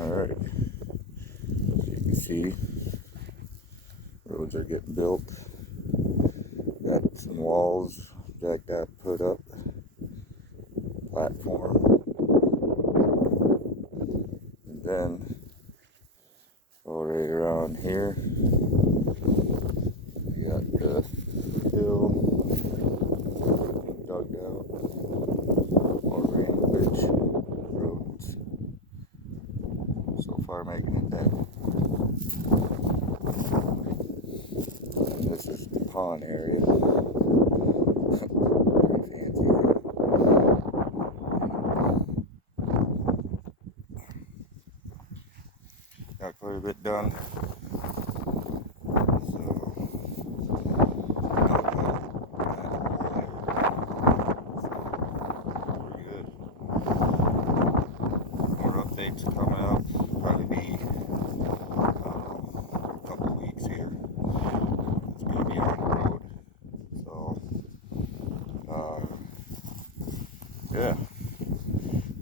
Alright, you can see roads are getting built. Got some walls Jack got put up, platform, and then go right around here. We got the hill dug out, more rain bridge roads. So far making it that. And this is the pond area. Very fancy. Got quite a bit done. Updates coming up, probably be a couple weeks here. It's going to be on the road, so yeah,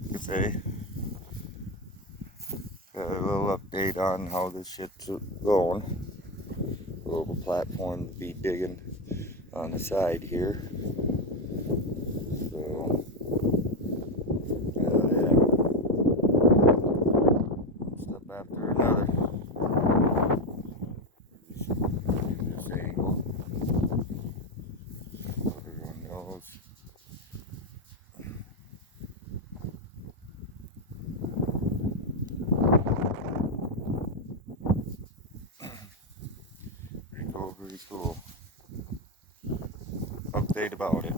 you could say got a little update on how this shit's going. A little platform to be digging on the side here. So yeah, one step after another. This angle, everyone knows. Pretty cool, pretty cool. Update about it.